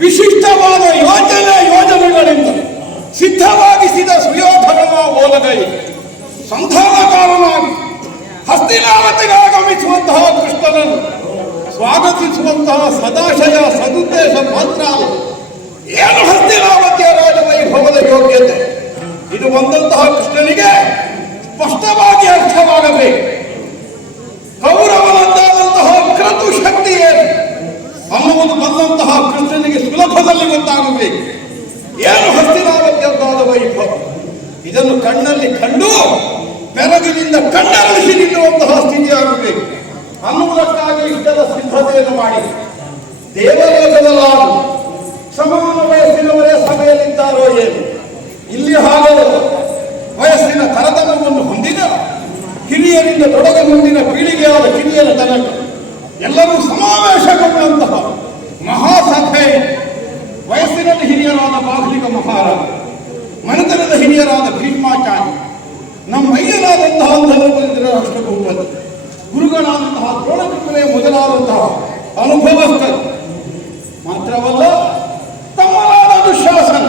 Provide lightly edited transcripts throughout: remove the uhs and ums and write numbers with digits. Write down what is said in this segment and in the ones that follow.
ವಿಶಿಷ್ಟವಾದ ಯೋಜನೆಗಳಿಂದ ಸಿದ್ಧವಾಗಿಸಿದ ಸುಯೋಧನ ಓಲಗೈ ಸಂಧಾನಕಾರನಾಗಿ ಹಸ್ತಿನಾವತಿಗೆ ಆಗಮಿಸುವಂತಹ ಕೃಷ್ಣನನ್ನು ಸ್ವಾಗತಿಸುವಂತಹ ಸದಾಶಯ ಸದುದ್ದೇಶ ಮಾತ್ರ ಏನು ಹಸ್ತಿನಾವತಿಯ ರಾಜವೈಭವದ ಯೋಗ್ಯತೆ ಇದು ಬಂದಂತಹ ಕೃಷ್ಣನಿಗೆ ಸ್ಪಷ್ಟವಾಗಿ ಅರ್ಥವಾಗಬೇಕು. ಕೌರವನದ್ದಾದಂತಹ ಕ್ರತು ಶಕ್ತಿ ಏನು ಅನ್ನುವುದು ಬಂದಂತಹ ಕೃಷ್ಣನಿಗೆ ಸುಲಭದಲ್ಲಿ ಗೊತ್ತಾಗಬೇಕು. ಏನು ಹಸ್ತಿನಾವತಿಯದ್ದಾದ ವೈಭವ ಇದನ್ನು ಕಣ್ಣಲ್ಲಿ ಕಂಡು ಬೆರಗಿನಿಂದ ಕಣ್ಣರಳಿಸಿ ನಿಲ್ಲುವಂತಹ ಸ್ಥಿತಿಯಾಗಬೇಕು ಅನ್ನುವುದಕ್ಕಾಗಿ ಇಷ್ಟದ ಸಿದ್ಧತೆಯನ್ನು ಮಾಡಿ ದೇವಲೋಕದಲ್ಲಾರು ಸಮಾನ ವಯಸ್ಸಿನವರೇ ಸಭೆಯಲ್ಲಿದ್ದಾರೋ ಏನು, ಇಲ್ಲಿ ಹಾಗಲ್ಲ, ವಯಸ್ಸಿನ ತರತಮವನ್ನು ಹೊಂದಿದ ಹಿರಿಯರಿಂದ ತೊಡಗ ಮುಂದಿನ ಪೀಳಿಗೆಯಾದ ಕಿರಿಯರ ತನಕ ಎಲ್ಲರೂ ಸಮಾವೇಶಗೊಂಡಂತಹ ಮಹಾಸಭೆ. ವಯಸ್ಸಿನಲ್ಲಿ ಹಿರಿಯರಾದ ಬಾಹ್ಲಿಕ ಮಹಾರಾಜ, ಮನೆತನದ ಹಿರಿಯರಾದ ಭೀಷ್ಮಾಚಾರ್ಯ, ನಮ್ಮ ಅಯ್ಯನಾದಂತಹ ರಾಷ್ಟ್ರಭೂಪತಿ, ಗುರುಗಳಾದಂತಹ ದ್ರೋಣಕುಲೆ ಮೊದಲಾದಂತಹ ಅನುಭವಸ್ಥರು ಮಾತ್ರವಲ್ಲ, ತಮ್ಮನಾದ ದುಶ್ಯಾಸನ,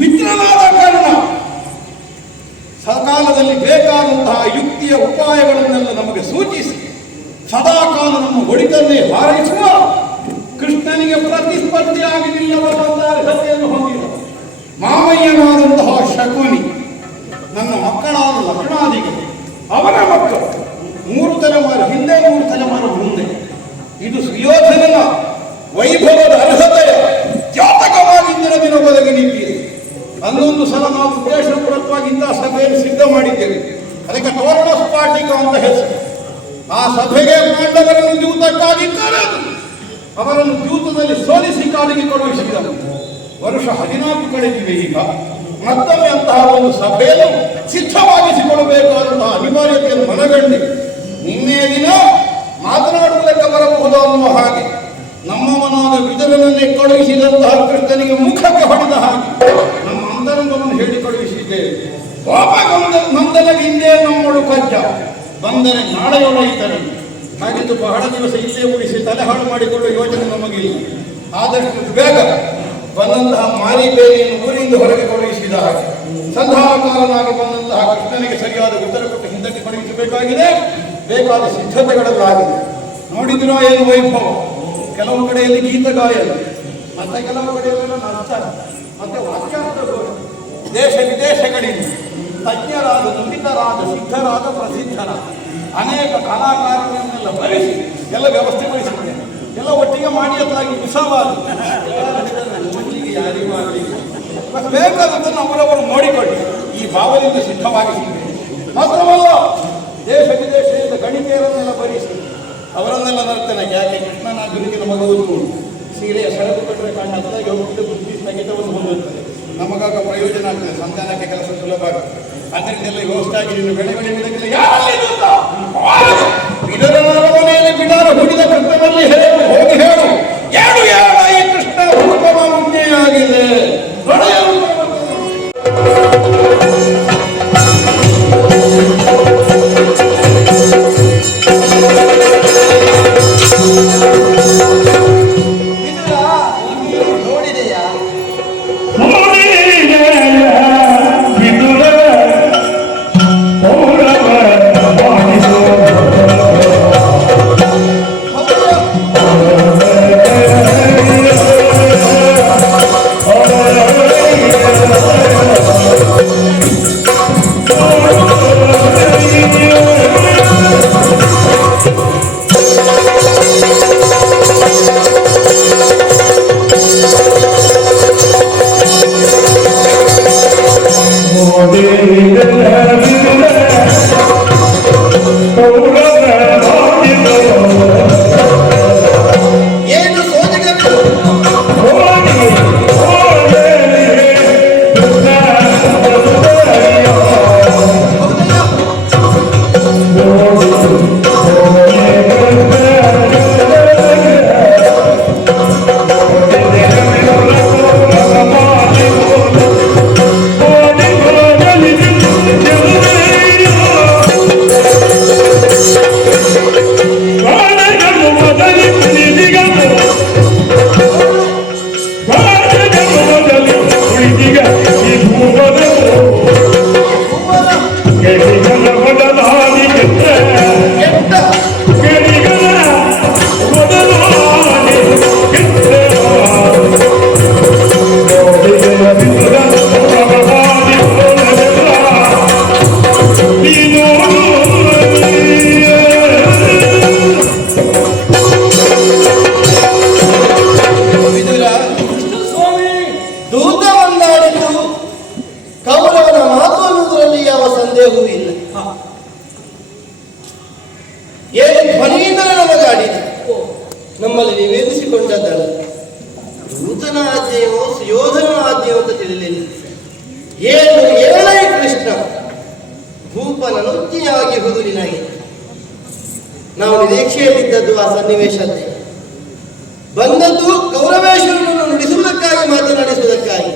ಮಿತ್ರನಾದ ಕರ್ಣ, ಸಕಾಲದಲ್ಲಿ ಬೇಕಾದಂತಹ ಯುಕ್ತಿಯ ಉಪಾಯಗಳನ್ನೆಲ್ಲ ನಮಗೆ ಸೂಚಿಸಿ ಸದಾಕಾಲ ನಮ್ಮ ಒಳಿತನ್ನೇ ಹಾರೈಸುವ ಕೃಷ್ಣನಿಗೆ ಪ್ರತಿಸ್ಪರ್ಧಿಯಾಗಿ ನಿಲ್ಲಬಲ್ಲಂತಹ ಅರ್ಹತೆಯನ್ನು ಹೊಂದಿದ ಮಾಮಯ್ಯನಾದಂತಹ ಶಕುನಿ, ನನ್ನ ಮಕ್ಕಳಾದ ಲಕ್ಷ್ಮಣಾದಿಗಳು, ಅವರ ಮಕ್ಕಳು 3 ತಲೆಮಾರು ಹಿಂದೆ 3 ತಲೆಮಾರು ಮುಂದೆ. ಇದು ಸುಯೋಧನನ ವೈಭವದ ಅರ್ಹತೆಯ ಜಾತಕವಾಗಿ ಇಂದಿನ ದಿನ ಒದಗಿ ನಿಂತಿದೆ. ಅಲ್ಲೊಂದು ಸಲ ನಾವು ಉದ್ದೇಶಪೂರ್ವಕವಾಗಿ ಇಂತಹ ಸಭೆಯನ್ನು ಸಿದ್ಧ ಮಾಡಿದ್ದೇವೆ. ಅದಕ್ಕೆ ತೋರಣ ಸ್ಫಾಟಿಕ ಅಂತ ಹೆಸರು. ಆ ಸಭೆಗೆ ಪಾಂಡವರನ್ನು ದ್ಯೂತಕ್ಕಾಗಿ ಕರೆದು ಅವರನ್ನು ದ್ಯೂತದಲ್ಲಿ ಸೋಲಿಸಿ ಕಾಲಿಗೆ ಕಳುಹಿಸಿದರು. ವರ್ಷ 14 ಕಳೆದಿವೆ. ಈಗ ಮತ್ತೊಮ್ಮೆ ಅಂತಹ ಒಂದು ಸಭೆಯನ್ನು ಸಿದ್ಧವಾಗಿಸಿಕೊಳ್ಳಬೇಕಾದಂತಹ ಅನಿವಾರ್ಯತೆಯನ್ನು ಮನಗಂಡು ನಿನ್ನೆ ದಿನ ಮಾತನಾಡುವುದಕ್ಕೆ ಬರಬಹುದು ಅನ್ನುವ ಹಾಗೆ ನಮ್ಮವನಾದ ವಿದುರನನ್ನೇ ಕಳುಹಿಸಿದಂತಹ ಕೃಷ್ಣನಿಗೆ ಮುಖಕ್ಕೆ ಹೊಡೆದ ಹಾಗೆ ನಮ್ಮ ಅಂತರಂಗವನ್ನು ಹೇಳಿ ಕಳುಹಿಸಿದ್ದೇವೆ. ನಂದನಿಗೆ ಹಿಂದೆ ನಮ್ಮಳು ಕಜ್ಜ ಬಂದರೆ ನಾಳೆಯೊಳಗಿದ್ದಾರೆ. ಹಾಗಿದ್ದು ಬಹಳ ದಿವಸ ಇಲ್ಲೇ ಉಳಿಸಿ ತಲೆಹಾಳು ಮಾಡಿಕೊಳ್ಳುವ ಯೋಜನೆ ನಮಗಿಲ್ಲ. ಆದಷ್ಟು ಬೇಗ ಬಂದಂತಹ ಮಾರಿಬೇಲಿಯನ್ನು ಊರಿಂದ ಹೊರಗೆ ಕಳುಹಿಸಿದ ಹಾಗೆ ಸಂಧಾನಕಾರನಾಗಿ ಬಂದಂತಹ ಕೃಷ್ಣನಿಗೆ ಸರಿಯಾದ ಉತ್ತರ ಕೊಟ್ಟು ಹಿಂದಕ್ಕೆ ಕಳುಹಿಸಬೇಕಾಗಿದೆ. ಬೇಕಾದ ಸಿದ್ಧತೆಗಳಲ್ಲಾಗಿದೆ. ನೋಡಿದಿರೋ ಏನು ವೈಭವ. ಕೆಲವು ಕಡೆಯಲ್ಲಿ ಗೀತಗಾಯನ, ಮತ್ತೆ ಕೆಲವು ಕಡೆಯಲ್ಲೆಲ್ಲ ನರ್ತರ, ಮತ್ತೆ ವಾಕ್ಯಾರ್ಥಗಳು, ದೇಶ ವಿದೇಶಗಳಿಂದ ತಜ್ಞರಾದ, ನುಡಿತರಾದ, ಸಿದ್ಧರಾದ, ಪ್ರಸಿದ್ಧರಾದ ಅನೇಕ ಕಲಾಕಾರರನ್ನೆಲ್ಲ ಬರೆಸಿ ಎಲ್ಲ ವ್ಯವಸ್ಥೆಗೊಳಿಸಿದೆ. ಎಲ್ಲ ಒಟ್ಟಿಗೆ ಮಾಡಿ ಅದಾಗಿ ವಿಷವಾದ ಒಟ್ಟಿಗೆ ಯಾರಿಗೂ ಆಗಲಿಲ್ಲ. ಬೇಕಾದದ್ದನ್ನು ಅವರವರು ನೋಡಿಕೊಳ್ಳಿ. ಈ ಭಾವದಿಂದ ಸಿದ್ಧವಾಗಿಸಿದೆ. ಮಾತ್ರವಲ್ಲ, ದೇಶ ವಿದೇಶದಿಂದ ಗಣಿಕೆಯರನ್ನೆಲ್ಲ ಬರೆಸಿ ಅವರನ್ನೆಲ್ಲ ನರ್ತನೆ. ಯಾಕೆ ಕೃಷ್ಣನ ಗುರುಗಿನ ಮಗುವುದು ಸೀರೆಯ ಸೆಳೆದು ಕಟ್ಟರೆ ಕಾಣುತ್ತದೆ, ಹೋಗ್ಬಿಟ್ಟು ಬುದ್ಧಿ ಸ್ಥಗಿತವನ್ನು ಹೊಂದುತ್ತದೆ. ನಮಗಾಗ ಪ್ರಯೋಜನ ಆಗ್ತದೆ, ಸಂಧಾನಕ್ಕೆ ಕೆಲಸ ಸುಲಭ ಆಗ್ತದೆ. ಅದರಿಂದೆಲ್ಲ ವ್ಯವಸ್ಥೆ ಆಗಿ ನೀನು ಬೆಳೆ ಬೆಳೆಯುವುದಕ್ಕೆಲ್ಲ ಮನೆಯಲ್ಲಿ ಬಿಡಾರ ಹುಡಿದ ಕೃಷ್ಣನಲ್ಲಿ ಹೋಗಿ ಹೇಳು, ಯಾರು ಈ ಕೃಷ್ಣ ರೂಪವ ಮುಂದೆಯಾಗಿದೆ. ಏನು ಸೋಜಿಗರು ಏನು ಧ್ವನಿಯಿಂದಲೇ ನಮಗಾಡಿದೆ. ನಮ್ಮಲ್ಲಿ ನಿವೇದಿಸಿಕೊಂಡದ್ದಲ್ಲ. ದೂತನ ಆಜ್ಞೆಯೋ ಸುಯೋಧನ ಆಜ್ಞೆಯೋ ಅಂತ ತಿಳಿಲಿಲ್ಲ. ಏನು ಏಳೈ ಕೃಷ್ಣ ಭೂಪನನುಜ್ಞೆಯಾಗಿ ಹುದು ನಿನಗೆ. ನಾವು ನಿರೀಕ್ಷೆಯಲ್ಲಿದ್ದದ್ದು ಆ ಸನ್ನಿವೇಶದಲ್ಲಿ ಬಂದದ್ದು ಕೌರವೇಶ್ವರನನ್ನು ನುಡಿಸುವುದಕ್ಕಾಗಿ ಮಾತನಾಡಿಸುವುದಕ್ಕಾಗಿ.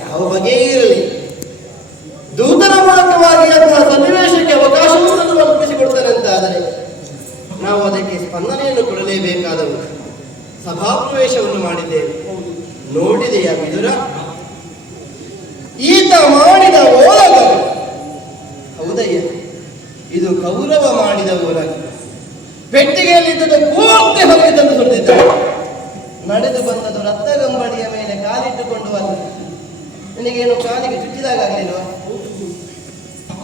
ಯಾವ ಬಗೆಯೇ ಇರಲಿ, ದೂತನ ಮೂಲಕವಾಗಿ ಅಂತಹ ಸನ್ನಿವೇಶಕ್ಕೆ ಅವಕಾಶವನ್ನು ಕಲ್ಪಿಸಿಕೊಡ್ತಾನೆ ಅಂತಾದರೆ ನಾವು ಅದಕ್ಕೆ ಸ್ಪಂದನೆಯನ್ನು ಕೊಡಲೇಬೇಕಾದವು. ಸಭಾಪ್ರವೇಶವನ್ನು ಮಾಡಿದ್ದೇವೆ. ನೋಡಿದೆಯಾ ವಿದುರ, ಈತ ಮಾಡಿದ ಓಲಗ ಹೌದಯ್ಯ, ಇದು ಕೌರವ ಮಾಡಿದ ಓಲಗ. ಪೆಟ್ಟಿಗೆಯಲ್ಲಿದ್ದದ್ದು ಪೂರ್ತಿ ಹೊರಗೆ ತಂದು ಸುರಿದಿದ್ದ. ನಡೆದು ಬಂದದ್ದು ರಕ್ತಗಂಬಳಿಯ ಮೇಲೆ ಕಾಲಿಟ್ಟುಕೊಂಡು ಬಂದ. ನಿನಗೇನು ಕಾಲಿಗೆ ಚುಚ್ಚಿದಾಗಲಿಲ್ವ?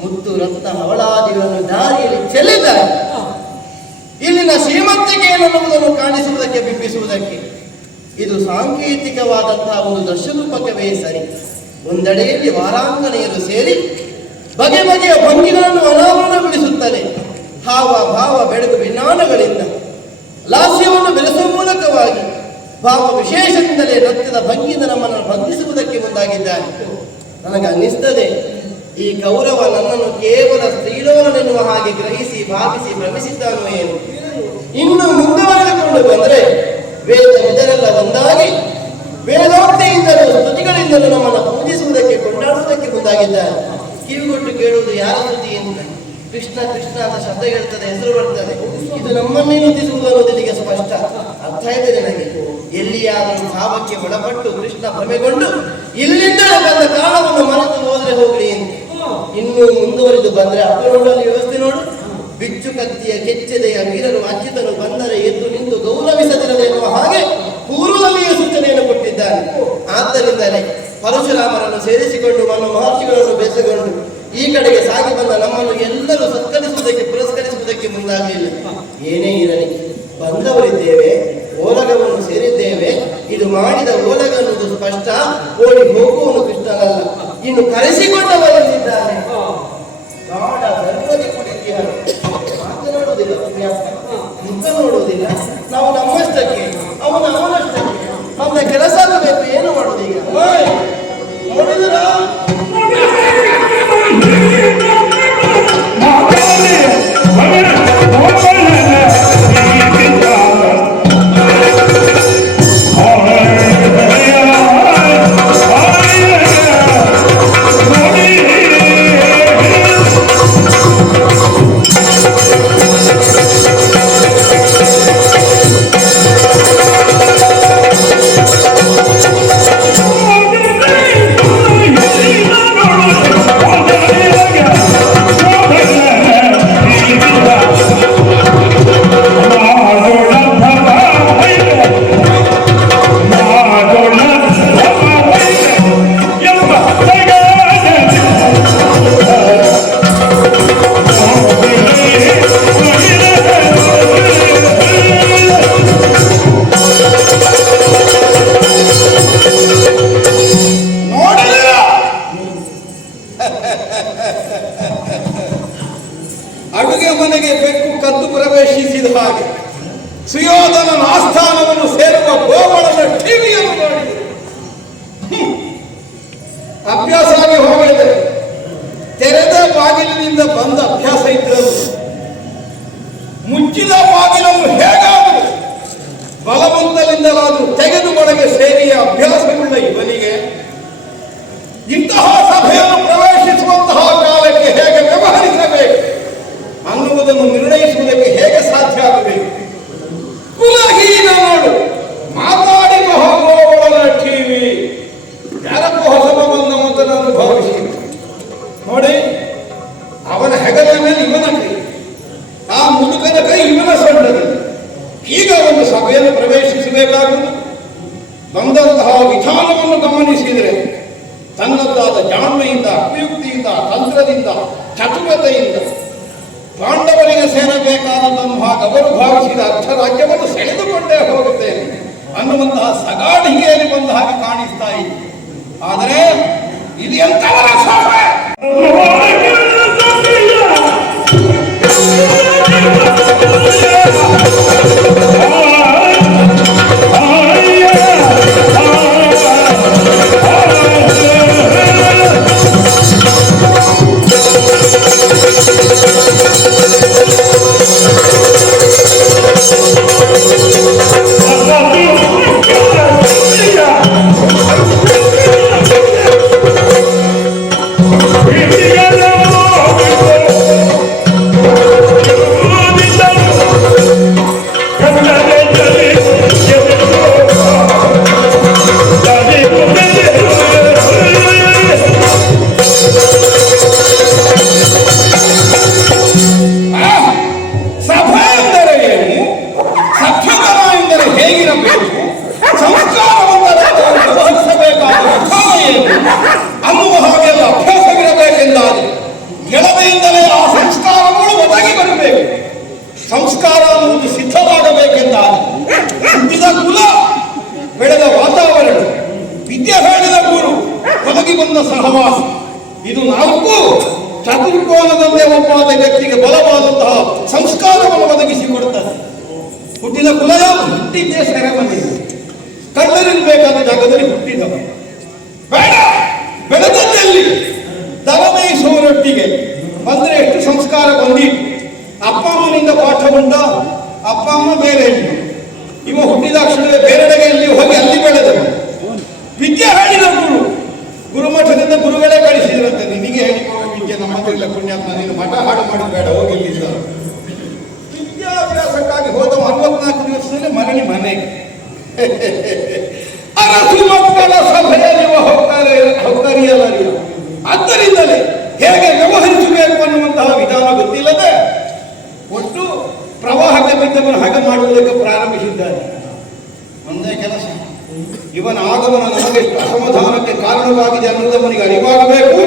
ಮುತ್ತು ರಕ್ತ ಹವಳಾದಿಗಳನ್ನು ದಾರಿಯಲ್ಲಿ ಚೆಲ್ಲಿದ್ದಾರೆ. ಇಲ್ಲಿನ ಶ್ರೀಮಂತಿಕೆ ಎನ್ನುವುದನ್ನು ಕಾಣಿಸುವುದಕ್ಕೆ ಬಿಂಬಿಸುವುದಕ್ಕೆ ಇದು ಸಾಂಕೇತಿಕವಾದಂತಹ ಒಂದು ದರ್ಶರೂಪಕವೇ ಸರಿ. ಒಂದೆಡೆಯಲ್ಲಿ ವಾರಾಂಗನೆಯರು ಸೇರಿ ಬಗೆ ಬಗೆಯ ಭಂಗಿಗಳನ್ನು ಅನಾವರಣಗೊಳಿಸುತ್ತಾರೆ. ಹಾವ ಭಾವ ಬೆಳಕು ವಿಜ್ಞಾನಗಳಿಂದ ಲಾಸ್ಯವನ್ನು ಬೆಳೆಸುವ ಮೂಲಕವಾಗಿ ಭಾವ ವಿಶೇಷದಿಂದಲೇ ನೃತ್ಯದ ಭಂಗಿಯಿಂದ ನಮ್ಮನ್ನು ಬಂಧಿಸುವುದಕ್ಕೆ ಮುಂದಾಗಿದ್ದಾರೆ. ನನಗೆ ಅನ್ನಿಸ್ತದೆ, ಈ ಕೌರವ ನನ್ನನ್ನು ಕೇವಲ ಸ್ತ್ರೀಲೋಲನೆನ್ನುವ ಹಾಗೆ ಗ್ರಹಿಸಿ ಭಾವಿಸಿ ಭ್ರಮಿಸಿದ್ದಾನೋ ಏನು. ಇನ್ನು ಮುಂದುವರೆದುಕೊಂಡು ಬಂದರೆ ವೇದ ಇದರೆಲ್ಲ ಒಂದಾಗಿ ವೇದೋಕ್ತಿಯಿಂದಲೂ ಸ್ತುತಿಗಳಿಂದಲೂ ನಮ್ಮನ್ನು ಪೂಜಿಸುವುದಕ್ಕೆ ಕೊಂಡಾಡುವುದಕ್ಕೆ ಮುಂದಾಗಿದ್ದಾರೆ. ಕಿವಿಗೊಟ್ಟು ಕೇಳುವುದು ಯಾರ ಸ್ತುತಿ ಅಂತ? ಕೃಷ್ಣ ಕೃಷ್ಣ ಅಂತ ಶಬ್ದ ಹೇಳ್ತದೆ, ಹೆಸರು ಬರ್ತದೆ. ಇದು ನಮ್ಮನ್ನೇ ನಿಂದಿಸುವುದು ಅನ್ನೋದಿಗೆ ಸ್ಪಷ್ಟ. ಅರ್ಥ ಇದೆ ನನಗೆ. ಎಲ್ಲಿಯಾದರೂ ಭಾವಕ್ಕೆ ಒಳಪಟ್ಟು ಕೃಷ್ಣ ಭ್ರಮೆಗೊಂಡು ಇಲ್ಲಿಂದ ಬಂದ ಕಾರಣವನ್ನು ಮರೆತು ಹೋದ್ರೆ ಹೋಗ್ಲಿ ಅಂತ. ಇನ್ನು ಮುಂದುವರಿದು ಬಂದ್ರೆ ಅಪ್ಪನೋಡಲ್ಲಿ ವ್ಯವಸ್ಥೆ ನೋಡು. ಬಿಚ್ಚು ಕತ್ತಿಯ ಕೆಚ್ಚೆದೆಯ ವೀರರು ಅಚ್ಯುತನು ಬಂದರೆ ಎದ್ದು ನಿಂತು ಗೌರವಿಸದಿರದೆ ಎನ್ನುವ ಹಾಗೆ ಪೂರ್ವದಲ್ಲಿಯೇ ಸೂಚನೆಯನ್ನು ಕೊಟ್ಟಿದ್ದಾನೆ. ಆದ್ದರಿಂದಲೇ ಪರಶುರಾಮರನ್ನು ಸೇರಿಸಿಕೊಂಡು ಮಹರ್ಷಿಗಳನ್ನು ಬೆಸೆಗೊಂಡು ಈ ಕಡೆಗೆ ಸಾಗಿ ಬಂದ ನಮ್ಮನ್ನು ಎಲ್ಲರೂ ಸತ್ಕರಿಸುವುದಕ್ಕೆ ಪುರಸ್ಕರಿಸುವುದಕ್ಕೆ ಮುಂದಾಗಲಿಲ್ಲ. ಏನೇ ಇರಲಿ, ಬಂದವರಿದ್ದೇವೆ, ಓಲಗವನ್ನು ಸೇರಿದ್ದೇವೆ. ಇದು ಮಾಡಿದ ಓಲಗ ಅನ್ನುವುದು ಸ್ಪಷ್ಟ. ಓಡಿ ಹೋಗುವನು ಕೃಷ್ಣನಲ್ಲ, ಇನ್ನು ಕರೆಸಿಕೊಂಡವರಿದ್ದಾನೆ. ಗಾಢ ಧರ್ಮದಿ ಕುಡಿತೀಯ ಮಾತನಾಡುವುದಿಲ್ಲ, ಮುಖ ನೋಡುವುದಿಲ್ಲ. ನಾವು ನಮ್ಮಷ್ಟಕ್ಕೆ, ಅವನಷ್ಟಕ್ಕೆ. ನಮ್ಮ ಕೆಲಸ ಆಗಬೇಕು. ಏನು ಮಾಡುವುದು ಈಗ? ನೋಡಿದ್ರ ಮನೆಗೆ ಬೆಕ್ಕು ಕದ್ದು ಪ್ರವೇಶಿಸಿದ ಹಾಗೆ ಸುಯೋಧನ ಆಸ್ಥಾನವನ್ನು ಸೇರುವ ಗೋವಳದ ಟಿವಿಯನ್ನು ನೋಡಿದೆ. ಅಭ್ಯಾಸ ಆಗಿ ಹೋಗಿದೆ. ತೆರೆದ ಬಾಗಿಲಿನಿಂದ ಬಂದ ಅಭ್ಯಾಸ ಇದ್ದರು. ಮುಚ್ಚಿದ ಬಾಗಿಲನ್ನು ಹೇಗಾದರೂ ಬಲವಂತದಿಂದಲಾದರೂ ತೆಗೆದು ಒಳಗೆ ಸೇರಿಯ ಅಭ್ಯಾಸವುಳ್ಳ ಇವನಿಗೆ ಇಂತಹ ಸಭೆಯನ್ನು ಪ್ರವೇಶಿಸುವಂತಹ ಕಾಲಕ್ಕೆ ಹೇಗೆ ವ್ಯವಹರಿಸಬೇಕು ಅನ್ನುವುದನ್ನು ನಿರ್ಣಯಿಸುವುದಕ್ಕೆ ಹೇಗೆ ಸಾಧ್ಯ ಆಗಬೇಕು? ಕುಲಹೀನ ನೋಡು, ಮಾತಾಡಿ ಹೋಗುವವಳ ಟಿವಿ ಯಾರಪ್ಪ ಹೊಸಬ ಬಂದ ಅಂತ ನಾನು ಭಾವಿಸಿ ನೋಡಿ, ಅವನ ಹೆಗಲ ಮೇಲೆ ಇವನ ಕೈ, ಆ ಮುದುಕನ ಕೈ ಇವನ ಸೊಂಟದಲ್ಲಿ. ಈಗ ಒಂದು ಸಭೆಯನ್ನು ಪ್ರವೇಶಿಸಬೇಕಾಗುವುದು. ಬಂದಂತಹ ವಿಧಾನವನ್ನು ಗಮನಿಸಿದರೆ ತನ್ನದಾದ ಜಾಣ್ಮೆಯಿಂದ, ಉಪಯುಕ್ತಿಯಿಂದ, ತಂತ್ರದಿಂದ, ಚತುರತೆಯಿಂದ ಪಾಂಡವರಿಗೆ ಸೇರಬೇಕಾದದನ್ನು ಅವರು ಭಾವಿಸಿದ ಅರ್ಥ ರಾಜ್ಯವನ್ನು ಸೆಳೆದುಕೊಂಡೇ ಹೋಗುತ್ತೇನೆ ಅನ್ನುವಂತಹ ಸಗಾಡಿಗೆಯಲ್ಲಿ ಬಂದ ಹಾಗೆ ಕಾಣಿಸ್ತಾ ಇದೆ. ಆದರೆ ಇದು ಎಂತವರ ಸಭೆ? ಅನ್ನುವ ಹಾಗೆಲ್ಲ ಅಭ್ಯಾಸವಿರಬೇಕೆಂದಾದರೆ ಕೆಳಮೆಯಿಂದಲೇ ಆ ಸಂಸ್ಕಾರಗಳು ಒದಗಿ ಬರಬೇಕು. ಸಂಸ್ಕಾರ ಅನ್ನುವುದು ಸಿದ್ಧವಾಗಬೇಕೆಂದಾದರೆ ಹುಟ್ಟಿದ ಕುಲ, ಬೆಳೆದ ವಾತಾವರಣ, ವಿದ್ಯೆ ಹೇಳಿದ ಗುರು, ಒದಗಿ ಬಂದ ಸಹವಾಸ, ಇದು ನಾಲ್ಕು ಚತುರ್ಕೋನದಂತೆ ಒಬ್ಬಾದ ವ್ಯಕ್ತಿಗೆ ಬಲವಾದಂತಹ ಸಂಸ್ಕಾರವನ್ನು ಒದಗಿಸಿಕೊಡುತ್ತದೆ. ಹುಟ್ಟಿದ ಕುಲ ಹುಟ್ಟಿದ್ದೇ ಸೆರೆಮನೆ, ಕಳ್ಳರಿರಬೇಕಾದ ಜಾಗದಲ್ಲಿ ಹುಟ್ಟಿದವ. ಬೇಡ, ಬೆಳೆದದ್ದಲ್ಲಿ ದನ ಮೇಯಿಸುವವರೊಟ್ಟಿಗೆ ಬಂದರೆ ಎಷ್ಟು ಸಂಸ್ಕಾರ ಬಂದಿತ್ತು. ಅಪ್ಪ ಅಮ್ಮನಿಂದ ಪಾಠ ಉಂಟ, ಅಪ್ಪ ಅಮ್ಮ ಬೇರೆ ಇವ ಹುಟ್ಟಿದಾಕ್ಷಣವೇ ಬೇರೆಡೆಗೆ ಇಲ್ಲಿ ಹೋಗಿ ಅಲ್ಲಿ ಬೆಳೆದವು. ವಿದ್ಯೆ ಹೇಳಿದ ಗುರು, ಗುರುಮಠದಿಂದ ಗುರುಗಳೇ ಕಳಿಸಿದ್ರಂತೆ, ನಿನಗೆ ಹೇಳಿಕೊಡುವ ವಿದ್ಯೆ ನಮ್ಮದಿಲ್ಲ ಪುಣ್ಯಾತ್ಮ, ನೀನು ಮಠ ಹಾಡು ಮಾಡಬೇಡ, ಹೋಗಿಲ್ಲಿದ್ದ. ವಿದ್ಯಾಭ್ಯಾಸಕ್ಕಾಗಿ ಹೋದ 64 ದಿವಸದಲ್ಲಿ ಮರಳಿ ಮನೆಗೆ. ಅರಸು ಮಕ್ಕಳ ಸಭೆಯಲ್ಲಿ ಹೋಗ್ತಾರಿಯಲ್ಲ. ಆದ್ದರಿಂದಲೇ ಹೇಗೆ ವ್ಯವಹರಿಸಬೇಕು ಅನ್ನುವಂತಹ ವಿಧಾನ ಗೊತ್ತಿಲ್ಲದೆ ಒಟ್ಟು ಪ್ರವಾಹಕ್ಕೆ ಬಿದ್ದವನು ಹಾಗೆ ಮಾಡುವುದಕ್ಕೆ ಪ್ರಾರಂಭಿಸಿದ್ದಾನೆ. ಒಂದೇ ಕೆಲಸ, ಇವನ ಆಗಮನ ನಮಗೆಷ್ಟು ಅಸಮಾಧಾನಕ್ಕೆ ಕಾರಣವಾಗಿದೆ ಅನ್ನುವುದವನಿಗೆ ಅರಿವಾಗಬೇಕು.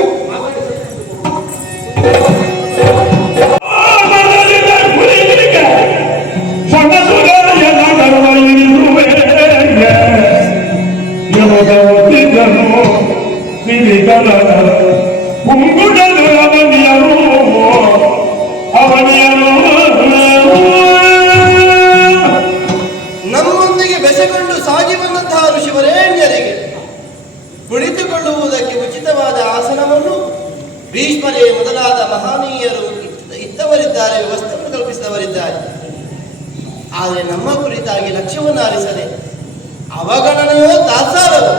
ನಮ್ಮೊಂದಿಗೆ ಬೆಸೆಕೊಂಡು ಸಾಗಿ ಬಂದಂತಹ ಋಷಿವರೇಣ್ಯರಿಗೆ ಕುಳಿತುಕೊಳ್ಳುವುದಕ್ಕೆ ಉಚಿತವಾದ ಆಸನವನ್ನು ಭೀಷ್ಮರೇ ಮೊದಲಾದ ಮಹನೀಯರು ಇದ್ದವರಿದ್ದಾರೆ, ವ್ಯವಸ್ಥೆಯನ್ನು ಕಲ್ಪಿಸಿದವರಿದ್ದಾರೆ. ಆದರೆ ನಮ್ಮ ಕುರಿತಾಗಿ ಲಕ್ಷ್ಯವನ್ನು ಆರಿಸದೆ ಅವಗಣನೆಯೋ ತಾತ್ಸಾರವೋ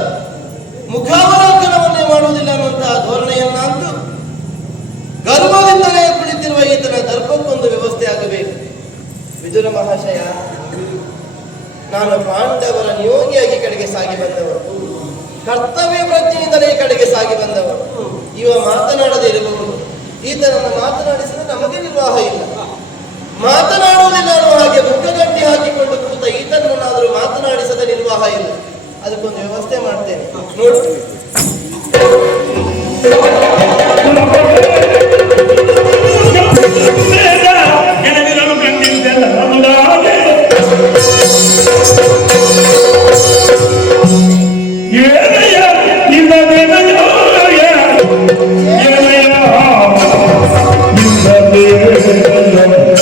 ಮುಖಾವಲೋಕನವನ್ನೇ ಮಾಡುವುದಿಲ್ಲ ಅನ್ನುವಂತಹ ಧೋರಣೆಯನ್ನಂತೂ ಗರ್ವದಿಂದಲೇ ಕುಳಿತಿರುವ ಈತನ ದರ್ಪಕ್ಕೊಂದು ವ್ಯವಸ್ಥೆ ಆಗಬೇಕು. ವಿದುರ ಮಹಾಶಯ, ನಾನು ಪಾಂಡವರ ನಿಯೋಗಿಯಾಗಿ ಕಡೆಗೆ ಸಾಗಿ ಬಂದವರು, ಕರ್ತವ್ಯ ಪ್ರಜ್ಞೆಯಿಂದಲೇ ಕಡೆಗೆ ಸಾಗಿ ಬಂದವರು. ಇವ ಮಾತನಾಡದೇ ಇರಬಹುದು, ಈತನನ್ನು ಮಾತನಾಡಿಸಿದ್ರೆ ನಮಗೆ ನಿರ್ವಾಹ ಇಲ್ಲ. ಮಾತನಾಡುವುದಿಲ್ಲ ಅನ್ನುವ ಹಾಗೆ ಮುಖಗಟ್ಟಿ ಹಾಕಿಕೊಂಡು ಕೂತ ಈತನನ್ನಾದರೂ ಮಾತನಾಡಿಸದ ನಿರ್ವಾಹ ಇಲ್ಲ. ಅದಕ್ಕೊಂದು ವ್ಯವಸ್ಥೆ ಮಾಡ್ತೇನೆ ನೋಡು. Yeah.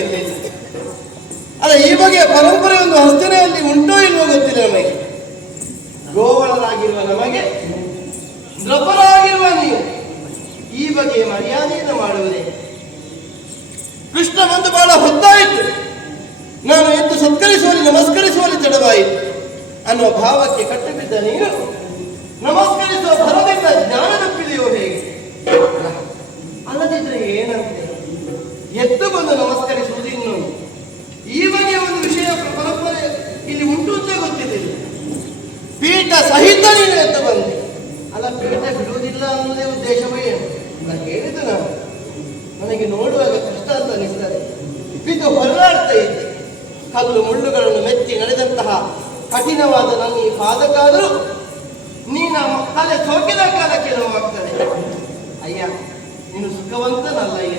ಇರಲಿಲ್ಲ. ಅಲ್ಲ, ಈ ಬಗೆಯ ಪರಂಪರೆ ಒಂದು ಹಸ್ತನೆಯಲ್ಲಿ ಉಂಟೋ ಇಲ್ವೋ ಗೊತ್ತಿಲ್ಲ ನಮಗೆ. ಗೋವಳರಾಗಿರುವ ನಮಗೆ, ನೃಪರಾಗಿರುವ ನೀವು ಈ ಬಗೆಯ ಮರ್ಯಾದೆಯನ್ನು ಮಾಡುವುದೇ? ಕೃಷ್ಣ ಬಂದು ಬಹಳ ಹೊತ್ತಾಯಿತು, ನಾನು ಎದ್ದು ಸತ್ಕರಿಸುವಲ್ಲಿ ನಮಸ್ಕರಿಸುವಲ್ಲಿ ತಡವಾಯಿತು ಅನ್ನುವ ಭಾವಕ್ಕೆ ಕಟ್ಟು ಬಿದ್ದ ನೀನು ನಮಸ್ಕರಿಸುವ ಭರದಿಂದ ಜ್ಞಾನ ತಪ್ಪಿದೆಯೋ ಹೇಗೆ? ಅಲ್ಲದಿದ್ರೆ ಏನಂತೆ ಎದ್ದು ಬಂದು ನಮಸ್ಕರಿಸುವುದು ಇನ್ನೊಂದು. ಈ ಬಗೆಯ ಒಂದು ವಿಷಯ ಪರಂಪರೆ ಇಲ್ಲಿ ಉಂಟು ಅಂತ ಗೊತ್ತಿರಲಿಲ್ಲ. ಪೀಠ ಸಹಿತ ನೀನು ಎದ್ದು ಬಂದೆ. ಅಲ್ಲ, ಪೀಠ ಬಿಡುವುದಿಲ್ಲ ಅನ್ನೋದೇ ಉದ್ದೇಶವೇ ಏನು? ನಾನು ಹೇಳಿದ್ದು ನನಗೆ ನೋಡುವಾಗ ಕಷ್ಟ ಅಂತ ಅನಿಸ್ತದೆ. ಬಿದ್ದು ಹೊರಲಾಡ್ತಾ ಇದ್ದೆ. ಕಲ್ಲು ಮುಳ್ಳುಗಳನ್ನು ಮೆಚ್ಚಿ ನಡೆದಂತಹ ಕಠಿಣವಾದ ನನ್ನ ಈ ಪಾದಕ್ಕಾದರೂ ನೀನ ತಲೆ ಸೋಕಿದ ಕಾಲಕ್ಕೆ ನೋವಾಗ್ತದೆ. ಅಯ್ಯ, ನೀನು ಸುಖವಂತನಲ್ಲ ಅಯ್ಯ.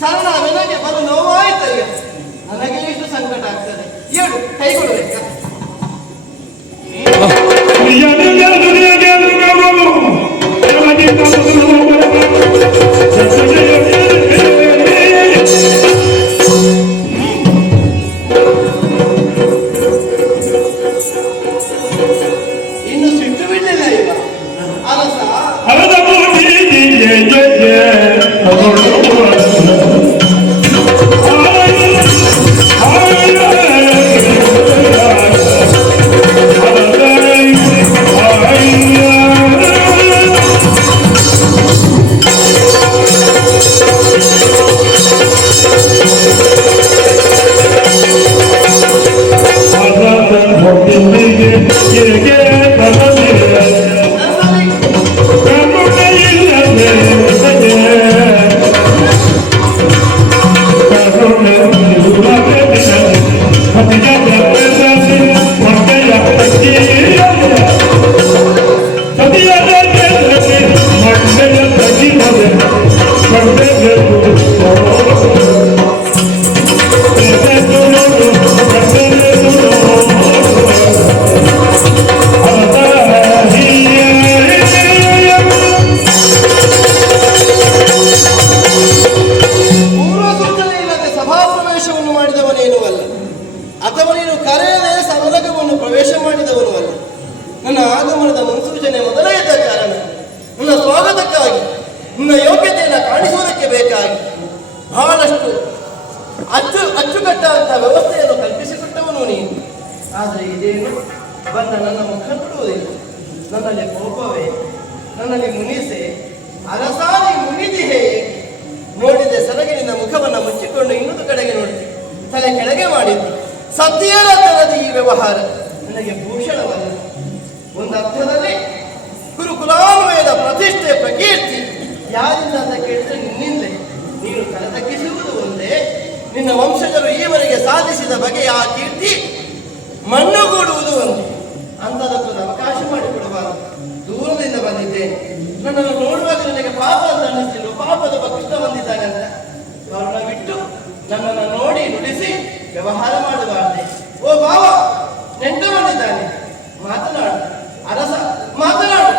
ಚರಣ ನನಗೆ ಬಲು ನೋವಾಯ್ತಯ್ಯ. ನನಗೆ ಎಷ್ಟು ಸಂಕಟ ಆಗ್ತದೆ. ಹೇಳು, ಕೈಗೊಳ್ಳಬೇಕಾ? ಇನ್ನು ಸಿಟ್ಟು ಬಿಡಲಿಲ್ಲ ಈಗ ಅರಸ. ಅಥವಾ ನೀನು ಕರೆಯದೆ ಸಮರಕವನ್ನು ಪ್ರವೇಶ ಮಾಡಿದವನು ಅಲ್ಲ. ನನ್ನ ಆಗಮನದ ಮುನ್ಸೂಚನೆ ಮೊದಲೇ ಇದ್ದ ಕಾರಣ ನನ್ನ ಸ್ವಾಗತಕ್ಕಾಗಿ ನಿನ್ನ ಯೋಗ್ಯತೆಯನ್ನು ಕಾಣಿಸುವುದಕ್ಕೆ ಬೇಕಾಗಿ ಬಹಳಷ್ಟು ಅಚ್ಚುಕಟ್ಟಾದಂತಹ ವ್ಯವಸ್ಥೆಯನ್ನು ಕಲ್ಪಿಸಿಕೊಟ್ಟವನು ನೀನು. ಆದರೆ ಇದೇನು ಬಂದ ನನ್ನ ಮುಖ ನೋಡುವುದಿಲ್ಲ. ನನ್ನಲ್ಲಿ ಕೋಪವೇ, ನನ್ನಲ್ಲಿ ಮುನಿಸೆ, ಅರಸಾನಿ ಮುನಿದಿಹೇ. ನೋಡಿದೆ ಸೆರಗಿನಿಂದ ಮುಖವನ್ನು ಮುಚ್ಚಿಕೊಂಡು ಇನ್ನೊಂದು ಕಡೆಗೆ ನೋಡಿದೆ, ತಲೆ ಕೆಳಗೆ ಮಾಡಿದ್ದು. ಸತ್ಯರ ತರದ ಈ ವ್ಯವಹಾರ ನನಗೆ ಭೂಷಣವಲ್ಲ. ಒಂದು ಅರ್ಥದಲ್ಲಿ ಗುರುಕುಲಾನ್ವಯದ ಪ್ರತಿಷ್ಠೆ ಪ್ರಕೀರ್ತಿ ಯಾರಿಂದ ಅಂತ ಕೇಳಿದ್ರೆ ನಿನ್ನಿಂದಲೇ. ನೀನು ತಲೆ ತಗ್ಗಿಸುವುದು ಒಂದೇ, ನಿನ್ನ ವಂಶಜರು ಈವರೆಗೆ ಸಾಧಿಸಿದ ಬಗೆಯ ಆ ಕೀರ್ತಿ ಮಣ್ಣುಗೂಡುವುದು ಒಂದೇ. ಅಂತದಕ್ಕೊಂದು ಅವಕಾಶ ಮಾಡಿಕೊಡಬಾರದು. ದೂರದಿಂದ ಬಂದಿದ್ದೇನೆ. ನನ್ನನ್ನು ನೋಡುವಾಗ ನನಗೆ ಪಾಪ ಅಂತ ಅನ್ನಿಸ್ತಿಲ್ಲ. ಪಾಪದ ಕೃಷ್ಣ ಬಂದಿದ್ದಾನೆ ಅಂತ ಕರುಣ ಬಿಟ್ಟು ನನ್ನನ್ನು ನೋಡಿ ನುಡಿಸಿ ವ್ಯವಹಾರ ಮಾಡಬಾರ್ದೆ. ಓ ಬಾವ, ನೆಂಟ ಬಂದಿದ್ದಾನೆ, ಮಾತನಾಡು. ಅರಸ, ಮಾತನಾಡು.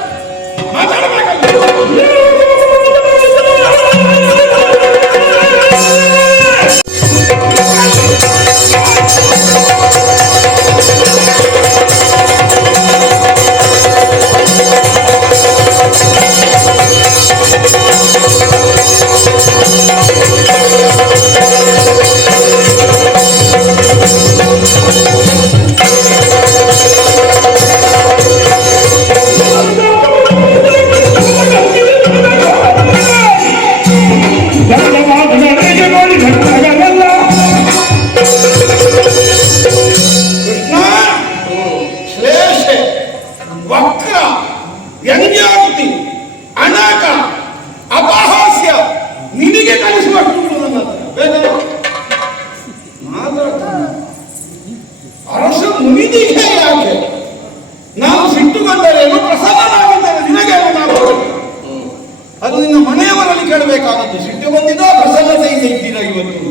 ಅದು ನಿನ್ನ ಮನೆಯವರಲ್ಲಿ ಕೇಳಬೇಕಾದದ್ದು. ಸಿಟ್ಟು ಬಂದಿದ್ದೋ ಪ್ರಸನ್ನತೆಯಿಂದ ಇದ್ದೀರಾ ಇವತ್ತು?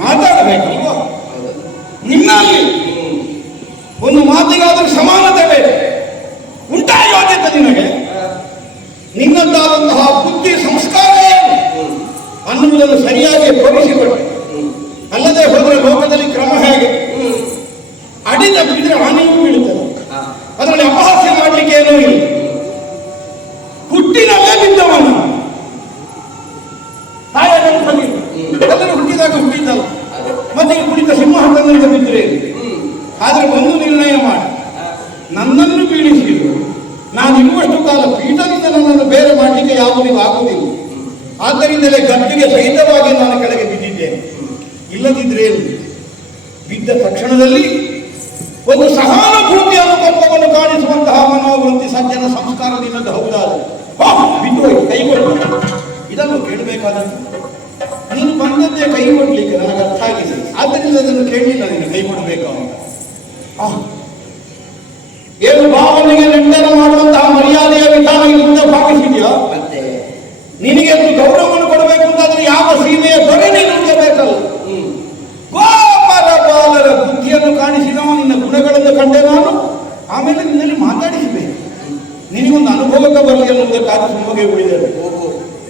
ಮಾತಾಡಬೇಕಲ್ವ? ನಿನ್ನಲ್ಲಿ ಒಂದು ಮಾತಿಗಾದರೂ ಸಮಾನತೆ ಬೇಕು. ಉಂಟಾ ಯೋಗ್ಯತೆ ನಿನಗೆ? ನಿನ್ನದ್ದಾದಂತಹ ಬುದ್ಧಿ ಸಂಸ್ಕಾರ ಏನು ಅನ್ನುವ ಅನ್ನುವುದನ್ನು ಸರಿಯಾಗಿ ತೋರಿಸಿಕೊಟ್ಟೆ. ಅಲ್ಲದೆ ಹೋದರೆ ಲೋಕದಲ್ಲಿ ಕ್ರಮ ಹೇಗೆ? ಅಡಿ ತಪ್ಪಿದ್ರೆ ಹಾನಿಯೂ ಬೀಳುತ್ತದೆ. ಅದರಲ್ಲಿ ಅಪಹಾಸ್ಯ ಮಾಡಲಿಕ್ಕೆ ಏನೂ ಇಲ್ಲ. ಹುಟ್ಟಿನಲ್ಲೇ ಬಿದ್ದವನು ಎಲ್ಲರೂ ಹುಟ್ಟಿದಾಗ ಹುಟ್ಟಿದ್ದಲ್ಲ. ಮತ್ತೆ ಈ ಕುಳಿತ ಸಿಂಹಾಸನದಿಂದ ಬಿದ್ದರೆ ಆದ್ರೆ ಒಂದು ನಿರ್ಣಯ ಮಾಡಿ, ನನ್ನನ್ನು ಬೀಳಿಸಿದ್ರು ನಾನು ಇರುವಷ್ಟು ಕಾಲ ಪೀಠದಿಂದ ನನ್ನನ್ನು ಬೇರೆ ಮಾಡಲಿಕ್ಕೆ ಯಾವುದಿಗೂ ಆಗುವುದಿಲ್ಲ. ಆದ್ದರಿಂದಲೇ ಗದ್ದಿಗೆ ಸಹಿತವಾಗಿ ನಾನು ಕೆಳಗೆ ಬಿದ್ದಿದ್ದೇನೆ. ಇಲ್ಲದಿದ್ರೆ ಬಿದ್ದ ತಕ್ಷಣದಲ್ಲಿ ಒಂದು ಸಹಾನುಭೂತಿ ಅನುಕಂಪವನ್ನು ಕಾಣಿಸುವಂತಹ ಮನೋವೃತ್ತಿ ಸಜ್ಜನ ಸಂಸ್ಕಾರದಿಂದ ಹೌದಾದ್ರೆ ಬಿದ್ದು ಕೈಗೊಳ್ಳು. ಇದನ್ನು ಕೇಳಬೇಕಾದದ್ದು ನೀನು ಬಂದದ್ದೇ ಕೈ ಕೊಡ್ಲಿಕ್ಕೆ ನನಗೆ ಅರ್ಥ ಆಗಿದೆ. ಆದ್ದರಿಂದ ಅದನ್ನು ಕೇಳಲಿಲ್ಲ, ನೀನು ಕೈ ಕೊಡಬೇಕು. ಏನು ಭಾವನೆಗೆ ನೆಂಟನ ಮಾಡುವಂತಹ ಮರ್ಯಾದೆಯ ವಿಧಾನ ಇಲ್ಲಿಂದ ಭಾವಿಸಿದೆಯಾ? ಮತ್ತೆ ನಿನಗೆ ಒಂದು ಗೌರವವನ್ನು ಕೊಡಬೇಕು ಅಂತಾದ್ರೆ ಯಾವ ಸೀಮೆಯ ದೊರೆ ನೀನು ಬೇಕಲ್ಲ. ಗೋಪಾಲ ಬಾಲರ ಬುದ್ಧಿಯನ್ನು ಕಾಣಿಸಿದವ ನಿನ್ನ ಗುಣಗಳನ್ನು ಕಂಡೆ ನಾನು. ಆಮೇಲೆ ನಿನ್ನಲ್ಲಿ ಮಾತಾಡಿಸಬೇಕು. ನಿನಗೊಂದು ಅನುಭವಕ್ಕೆ ಬರಲಿ ಅನ್ನುವುದಕ್ಕಾಗಿ ಸುಮ್ಮಗೆ ಉಳಿದರು.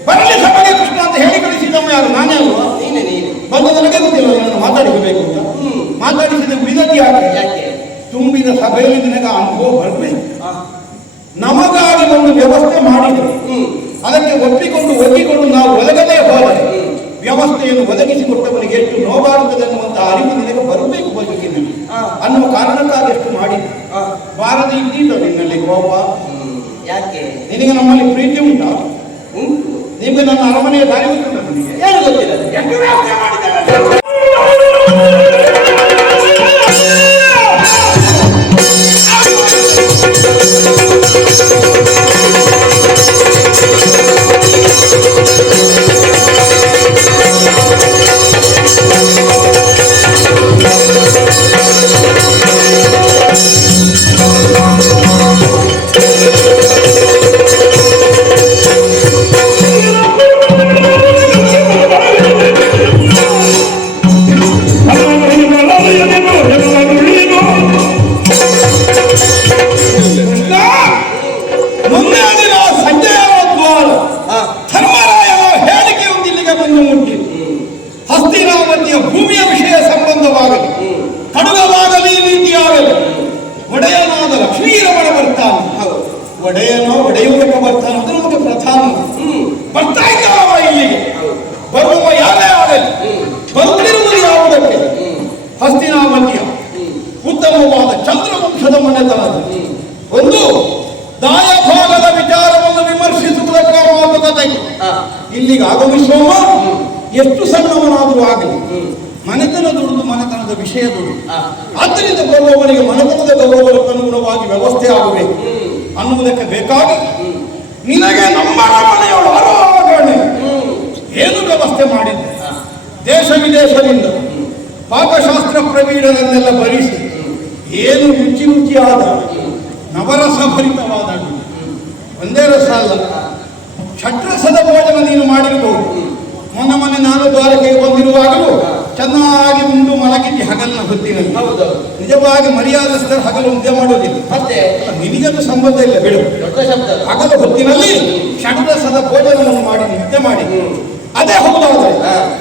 ಬರಲಿ ಸಭೆಗೆ ಕೃಷ್ಣ ಅಂತ ಹೇಳಿ ಕಳಿಸಿದವ ಯಾರು? ನಾನೇ ಅಲ್ವಾ? ನೀನೆ ಬಂದು ನನಗೆ ಗೊತ್ತಿಲ್ಲ ನನ್ನನ್ನು ಮಾತಾಡಿಸಬೇಕು ಅಂತ. ಮಾತಾಡಿಸಿದ ಉಳಿದದ್ದು ಯಾಕೆ? ತುಂಬಿದ ಸಭೆಯಲ್ಲಿ ನಿನಗೆ ಅನುಭವ ಬರಬೇಕು. ನಮಗಾಗಿ ಒಂದು ವ್ಯವಸ್ಥೆ ಮಾಡಿದರೆ ಅದಕ್ಕೆ ಒಪ್ಪಿಕೊಂಡು ನಾವು ಒದಗದೇ ಹೋದರೆ ವ್ಯವಸ್ಥೆಯನ್ನು ಒದಗಿಸಿಕೊಟ್ಟವನಿಗೆ ಎಷ್ಟು ನೋವಾಗುತ್ತದೆ ಅನ್ನುವಂತಹ ಅರಿವು ನಿನಗೆ ಬರಬೇಕು ಬದುಕಿನಲ್ಲಿ ಅನ್ನುವ ಕಾರಣಕ್ಕಾಗಿ ಎಷ್ಟು ಮಾಡಿ ಬಾರದೆ ಇದ್ದೀತ ನಿನ್ನಲ್ಲಿ ಕೋಪ. ಯಾಕೆ? ನಿನಗೆ ನಮ್ಮಲ್ಲಿ ಪ್ರೀತಿ ಉಂಟಾ? ನಿಮಗೆ ನನ್ನ ಅರಮನೆಯ ದಾರಿ ಗೊತ್ತಿಲ್ಲ. ನಿನಗೆ ಏನು ಗೊತ್ತಿಲ್ಲ? ಎಷ್ಟು ವ್ಯವಸ್ಥೆ ಮಾಡಿದ್ದಾರೆ? ಭೂಮಿಯ ವಿಷಯ ಸಂಬಂಧವಾಗಲಿ, ಕಡುಗವಾಗಲಿ, ನೀತಿಯಾಗಲಿ ಒಡೆಯನಾದ ಲಕ್ಷ್ಮೀರಮಣ ಬರ್ತಾನೆ. ಒಡೆಯುವುದಕ್ಕೆ ಬರ್ತಾನೆ ಅಂದ್ರೆ ನಮಗೆ ಪ್ರಧಾನ. ಬರ್ತಾ ಇದ್ದಾವ ಇಲ್ಲಿಗೆ. ಬರುವ ಯಾರೇ ಆಗಲಿ, ಬಂದಿರುವುದು ಯಾವುದಕ್ಕೆ? ಹಸ್ತಿನಾವತಿಯ ಉತ್ತಮವಾದ ಚಂದ್ರವಂಶದ ಮನೆತನದ ಒಂದು ದಾಯಭಾಗದ ವಿಚಾರವನ್ನು ವಿಮರ್ಶಿಸುವುದಕ್ಕೆ ಮಾತುಕತೆಗೆ ಇಲ್ಲಿಗೆ ಆಗಮಿಸುವ ಎಷ್ಟು ಸಣ್ಣವನಾದರೂ ಆಗಲಿ ಮನೆತನ ದುಡಿದು ಮನೆತನದ ವಿಷಯ ದುಡಿದು. ಆದ್ದರಿಂದ ಬರುವವನಿಗೆ ಮನೆತನದ ಗೌರವಕ್ಕೆ ಅನುಗುಣವಾಗಿ ವ್ಯವಸ್ಥೆ ಆಗಬೇಕು ಅನ್ನುವುದಕ್ಕೆ ಬೇಕಾಗಿ ನಿನಗೆ ನಮ್ಮ ಮನೆಯೊಳ ಆರಾಧನೆ ಏನು ವ್ಯವಸ್ಥೆ ಮಾಡಿದ್ದೆ. ದೇಶ ವಿದೇಶದಿಂದ ಪಾಕಶಾಸ್ತ್ರ ಪ್ರವೀಣರನ್ನೆಲ್ಲ ಭರಿಸಿ ಏನು ರುಚಿಯಾದ ನವರಸಭರಿತವಾದ ಒಂದೇ ರಸ ಅಲ್ಲ, ಷಟ್ರಸದ ಭೋಜನ ನೀನು ಮಾಡಿರಬಹುದು. ಮೊನ್ನೆ ನಾನು ದ್ವಾರಕೆಗೆ ಬಂದಿರುವಾಗಲೂ ಚೆನ್ನಾಗಿ ಉಂಡು ಮಲಗಿದ್ದಿ ಹಗಲಿನ ಹೊತ್ತಿನಲ್ಲಿ. ಹೌದು, ನಿಜವಾಗಿ ಮರ್ಯಾದಸ್ಥರು ಹಗಲು ನಿದ್ದೆ ಮಾಡೋದಿಲ್ಲ. ಮತ್ತೆ ನಿನಗದು ಸಂಬಂಧ ಇಲ್ಲ ಬಿಡು. ಹಗಲು ಹೊತ್ತಿನಲ್ಲಿ ಷಡ್ರಸದ ಭೋಜನವನ್ನು ಮಾಡಿ ನಿದ್ದೆ ಮಾಡಿ ಅದೇ ಹೌದಾದ್ರೆ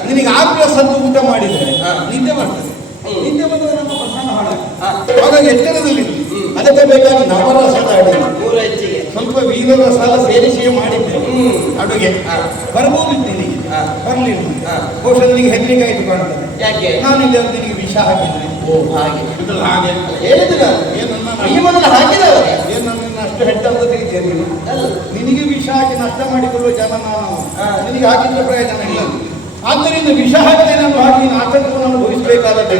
ನಿನಗೆ ಆಗ್ರಸದ್ದು ಊಟ ಮಾಡಿದರೆ ನಿದ್ದೆ ಬರ್ತದೆ. ನಿದ್ದೆ ಬಂದರೆ ನಮ್ಮ ಪ್ರಸನ್ನ ಹಾಳಾಗಿ ಹಾಗಾಗಿ ಎಚ್ಚರದಲ್ಲಿ ಅದಕ್ಕೆ ಬೇಕಾಗಿ ನವರಸದ ಅಡುಗೆ ಸ್ವಲ್ಪ ವೀರದ ಸಾಲ ಸೇರಿಸಿಯೇ ಮಾಡಿದ್ದೆ ಅಡುಗೆ. ಬರ್ಬೋದು ನಿನಗೆ, ಬರಲಿಲ್ಲ. ಬಹುಶಃ ನಿನಗೆ ಹೆದರಿಕೆ ಆಯ್ತು ಕಾಣ್ತದೆ. ಯಾಕೆ? ನಾನು ಇಲ್ಲಿ ನಿನಗೆ ವಿಷ ಹಾಕಿದ್ದೆ. ಹಾಗೆ ಹಾಗೆ ಹೇಳಿದ್ರೆ ಹಾಕಿದವರೇ ಏನು ನನ್ನ ಅಷ್ಟು ಹೆಟ್ಟ ಅಂತ ತೆಗಿದ್ದೇನೆ. ನಿನಗೆ ವಿಷ ಹಾಕಿ ನಷ್ಟ ಮಾಡಿಕೊಳ್ಳುವ ಜನ ನಾನು. ನಿನಗೆ ಹಾಕಿದ್ರೆ ಪ್ರಯೋಜನ ಇಲ್ಲ. ಆದ್ದರಿಂದ ವಿಷ ಹಾಕಿ ನಾನು ಹಾಕಿ ಆತಂಕವನ್ನು ಅನುಭವಿಸಬೇಕಾದದ್ದು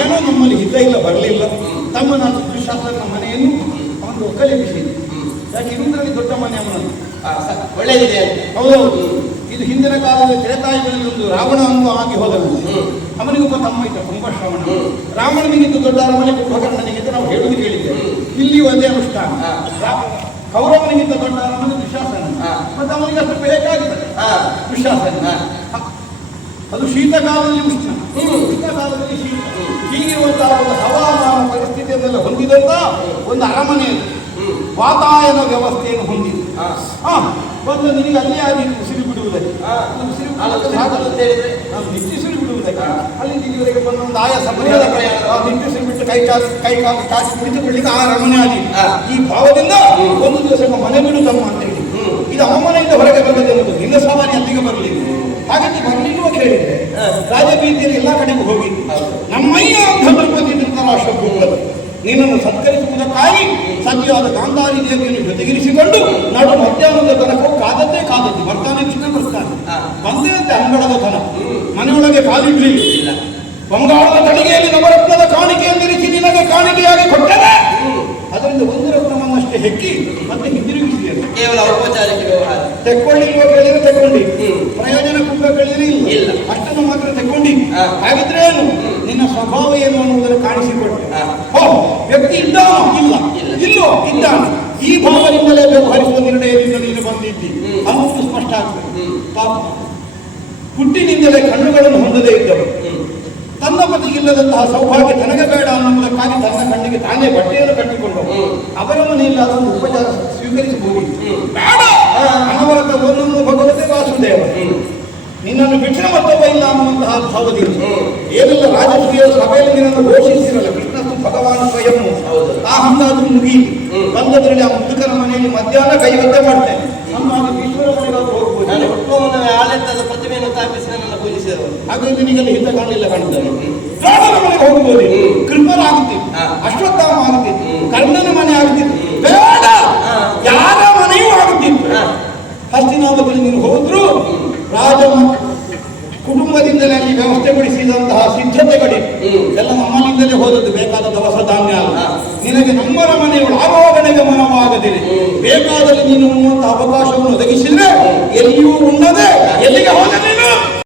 ಏನೋ ನಮ್ಮಲ್ಲಿ ಹಿತ ಇಲ್ಲ, ಬರಲಿಲ್ಲ. ತಮ್ಮ ನಾನು ದುಶ್ಯಾಸನ ಮನೆಯನ್ನು ಅವನು ಒಕ್ಕಲಿ ವಿಷಯ ಯಾಕೆ ಇರುವುದರಲ್ಲಿ ದೊಡ್ಡ ಮನೆ ಅವನನ್ನು ಒಳ್ಳೆಯದಿದೆ. ಹೌದೌದು. ಇದು ಹಿಂದಿನ ಕಾಲದ ತ್ರೇತಾಯುಗದಲ್ಲಿ ಒಂದು ರಾವಣ ಅನ್ನುವ ಆಗಿ ಹೋದನು. ಅವನಿಗೊಬ್ಬ ತಮ್ಮ ಇದ್ದ ಕುಂಭಶ್ರವಣ. ರಾವಣನಿಗಿಂತ ದೊಡ್ಡ ಅರಮನೆ ಕುಂಭಕರ್ಣನಿಗಿಂತ ನಾವು ಹೇಳುವುದು ಕೇಳಿದ್ದೇವೆ. ಇಲ್ಲಿ ಒಂದೇ ಅನುಷ್ಠಾನ. ಕೌರವನಿಗಿಂತ ದೊಡ್ಡ ಅರಮನೆ ದುಶ್ಯಾಸನ. ಮತ್ತೆ ಅವನಿಗೆ ಅಷ್ಟು ಬೇಕಾಗಿದೆ ದುಶ್ಯಾಸನ. ಅದು ಶೀತಕಾಲದಲ್ಲಿ ಉಷ್ಣ, ಉಷ್ಣಕಾಲದಲ್ಲಿ ಶೀತ. ಹೀಗಿರುವಂತಹ ಒಂದು ಹವಾಮಾನ ಪರಿಸ್ಥಿತಿಯನ್ನೆಲ್ಲ ಹೊಂದಿದಂತ ಒಂದು ಅರಮನೆ ವಾತಾಯನ ವ್ಯವಸ್ಥೆಯನ್ನು ಹೊಂದಿದೆ. ಬಂದು ನಿನಗೆ ಅಲ್ಲೇ ಆಗಿ ಉಸಿರು ಬಿಡು ಬಿಡುವುದಕ್ಕೆ ಸಾಗಲು ಅಂತ ಹೇಳಿದ್ರೆ ನಿಟ್ಟಿಸಿರು ಬಿಡುವುದಕ್ಕೆ ಅಲ್ಲಿ ಇಲ್ಲಿವರೆಗೆ ಬಂದ ಒಂದು ಆಯಾಸ ಪರಿಹಾರ ನಿಟ್ಟಿಸಿರು ಬಿಟ್ಟು ಕೈ ಕಾಲು ಚಾಚಿ ಕುಳಿತುಕೊಳ್ಳಿಕ್ಕೆ ಆ ರಮಣೆ ಆಗಿ ಈ ಭಾವದಿಂದ ಒಂದು ದಿವಸ ಮನೆ ಬಿಡು ತಮ್ಮ ಅಂತ ಹೇಳಿ ಇದು ಅಮ್ಮ ಮನೆಯಿಂದ ಹೊರಗೆ ಬಂದದ್ದು ಎಂಬುದು ನಿನ್ನ ಸವಾರಿ ಅಲ್ಲಿಗೆ ಬರಲಿಲ್ಲ ಹಾಗಾಗಿ ಬರಲಿಲ್ವ ಕೇಳಿದ್ರೆ ರಾಜಬೀದಿಯಲ್ಲಿ ಎಲ್ಲ ಕಡೆಗೂ ಹೋಗಿ ನಮ್ಮಯ್ಯ ಅಂತ ತಿರುಪತಿ ಧೃತರಾಷ್ಟ್ರ ಭೂಪತಿ ನೀನನ್ನು ಸತ್ಕರಿಸುವುದಕ್ಕಾಗಿ ಸದ್ಯವಾದ ಗಾಂಧಾರಿ ದೇವಿಯನ್ನು ಜೊತೆಗಿರಿಸಿಕೊಂಡು ನಡು ಮಧ್ಯಾಹ್ನದ ತನಕ ಕಾದದ್ದೇ ಕಾದದ್ದು ಬರ್ತಾನೆ ಕೃಷ್ಣ ಬರ್ತಾನೆ ಬಂದೇ ಅಂತ ಅಂಗಳದ ತನ ಮನೆಯೊಳಗೆ ಕಾಲಿಡ್ಲಿಲ್ಲ ಬಂಗಾಳದ ತಳಿಗೆಯಲ್ಲಿ ನವರತ್ನದ ಕಾಣಿಕೆಯಂದಿರಿಸಿ ನಿನಗೆ ಕಾಣಿಕೆಯಾಗಿ ಕೊಟ್ಟರೆ ಅದರಿಂದ ಒಂದು ರತ್ನವನ್ನಷ್ಟೇ ಹೆಕ್ಕಿ ಮತ್ತೆ ಹಿಂದಿರುಗಿಸಿದೆ ಕೇವಲ ಔಪಚಾರಿಕ ವ್ಯವಹಾರ ತೆಕ್ಕೊಳ್ಳಿಲ್ವ ಕೇಳಿದ್ರೆ ತೆಕ್ಕೊಂಡಿ ಪ್ರಯೋಜನ ಕುಂಭ ಕೇಳಿದ್ರೆ ಇಲ್ಲ ಅಷ್ಟನ್ನು ಮಾತ್ರ ತೆಕ್ಕೊಂಡಿ ಹಾಗಿದ್ರೆ ಏನು ನಿನ್ನ ಸ್ವಭಾವ ಏನು ಅನ್ನುವುದನ್ನು ಕಾಣಿಸಿಕೊಟ್ಟೆ ವ್ಯಕ್ತಿ ಇದ್ದಾನೋ ಇಲ್ಲ ಇಲ್ಲೋ ಇದ್ದಾನೆ ಈ ಭಾವದಿಂದಲೇ ವ್ಯವಹರಿಸುವ ನಿರ್ಣಯದಿಂದ ನೀನು ಬಂದಿದ್ದಿ ಅನ್ನೋದು ಸ್ಪಷ್ಟ ಆಗ್ತದೆ ಪಾಪ ಹುಟ್ಟಿನಿಂದಲೇ ಕಣ್ಣುಗಳನ್ನು ಹೊಂದದೇ ಇದ್ದವರು ತನ್ನ ಪತಿಗಿಲ್ಲದಂತಹ ಸೌಭಾಗ್ಯ ತನಗೆ ಬೇಡ ಅನ್ನುವುದಕ್ಕಾಗಿ ತನ್ನ ಕಣ್ಣಿಗೆ ತಾನೇ ಬಟ್ಟೆಯನ್ನು ಕಟ್ಟಿಕೊಂಡವು ಅವರ ಮನೆಯಲ್ಲಿ ಅದನ್ನು ಉಪಚಾರ ಸ್ವೀಕರಿಸಿ ಹೋಗಿ ಬೇಡ ಅನವರತ ಒಂದೊಂದು ಭಗವತೆ ವಾಸುದೇವ ನಿನ್ನನ್ನು ಬಿಟ್ಟರೆ ಮತ್ತೊಬ್ಬ ಇಲ್ಲ ಅನ್ನುವಂತಹ ಭಾವದಿಂದ ಏನೆಲ್ಲ ರಾಜಕೀಯ ಸಭೆಯಲ್ಲಿ ನಿನ್ನನ್ನು ಘೋಷಿಸಿರಲ್ಲ ಕೃಷ್ಣಸ್ತು ಭಗವಾನ್ ಸ್ವಯಂ ಆ ಹಂಗಾದ್ರೂ ಮುಗಿಯಿತು ಬಂದದ್ರಲ್ಲಿ ಆ ಮುದುಕರ ಮನೆಯಲ್ಲಿ ಮಧ್ಯಾಹ್ನ ಕೈ ಒದ್ದೆ ಮಾಡ್ತೇನೆ ನಮ್ಮ ಈಶ್ವರ ಮನೆಗಾದ್ರೂ ಹೋಗ್ಬೋದು ನಾನು ಹುಟ್ಟುವವನ ಆಳೆತ್ತದ ಪ್ರತಿಮೆಯನ್ನು ಸ್ಥಾಪಿಸಿ ನನ್ನನ್ನು ಪೂಜಿಸಿದವರು ಹಾಗಾಗಿ ನಿನಗೆಲ್ಲ ಹಿತ ಕಾಣಲಿಲ್ಲ ಕಾಣ್ತಾರೆ ರಾಮನ ಮನೆಗೆ ಹೋಗ್ಬೋದು ಕೃಪರ ಆಗುತ್ತಿತ್ತು ಅಶ್ವತ್ಥಾಮ ಆಗುತ್ತಿತ್ತು ಕರ್ಣನ ಮನೆ ಆಗುತ್ತಿತ್ತು ಬೇಡ ಯಾರ ಮನೆಯೂ ಆಗುತ್ತಿತ್ತು ಹಸ್ತಿನಾಮದಲ್ಲಿ ನೀನು ಹೋದ್ರು ರಾಜ ಕುಟುಂಬದಿಂದಲೇ ಅಲ್ಲಿ ವ್ಯವಸ್ಥೆಗೊಳಿಸಿದಂತಹ ಸಿದ್ಧತೆಗಳಿತ್ತು ಎಲ್ಲ ನಮ್ಮನಿಂದಲೇ ಹೋದದ್ದು ಬೇಕಾದ ದವಸ ಧಾನ್ಯ ಅಲ್ಲ ನಿನಗೆ ನಮ್ಮರ ಮನೆಯೊಳ ಆರೋಗಣೆಗೆ ಮನವಾಗದಿದೆ ಬೇಕಾದಲ್ಲಿ ನೀನು ಉಣ್ಣುವಂತಹ ಅವಕಾಶವನ್ನು ಒದಗಿಸಿದ್ರೆ ಎಲ್ಲಿಯೂ ಉಣ್ಣದೆ ಎಲ್ಲಿಗೆ ಹೋದ ನೀನು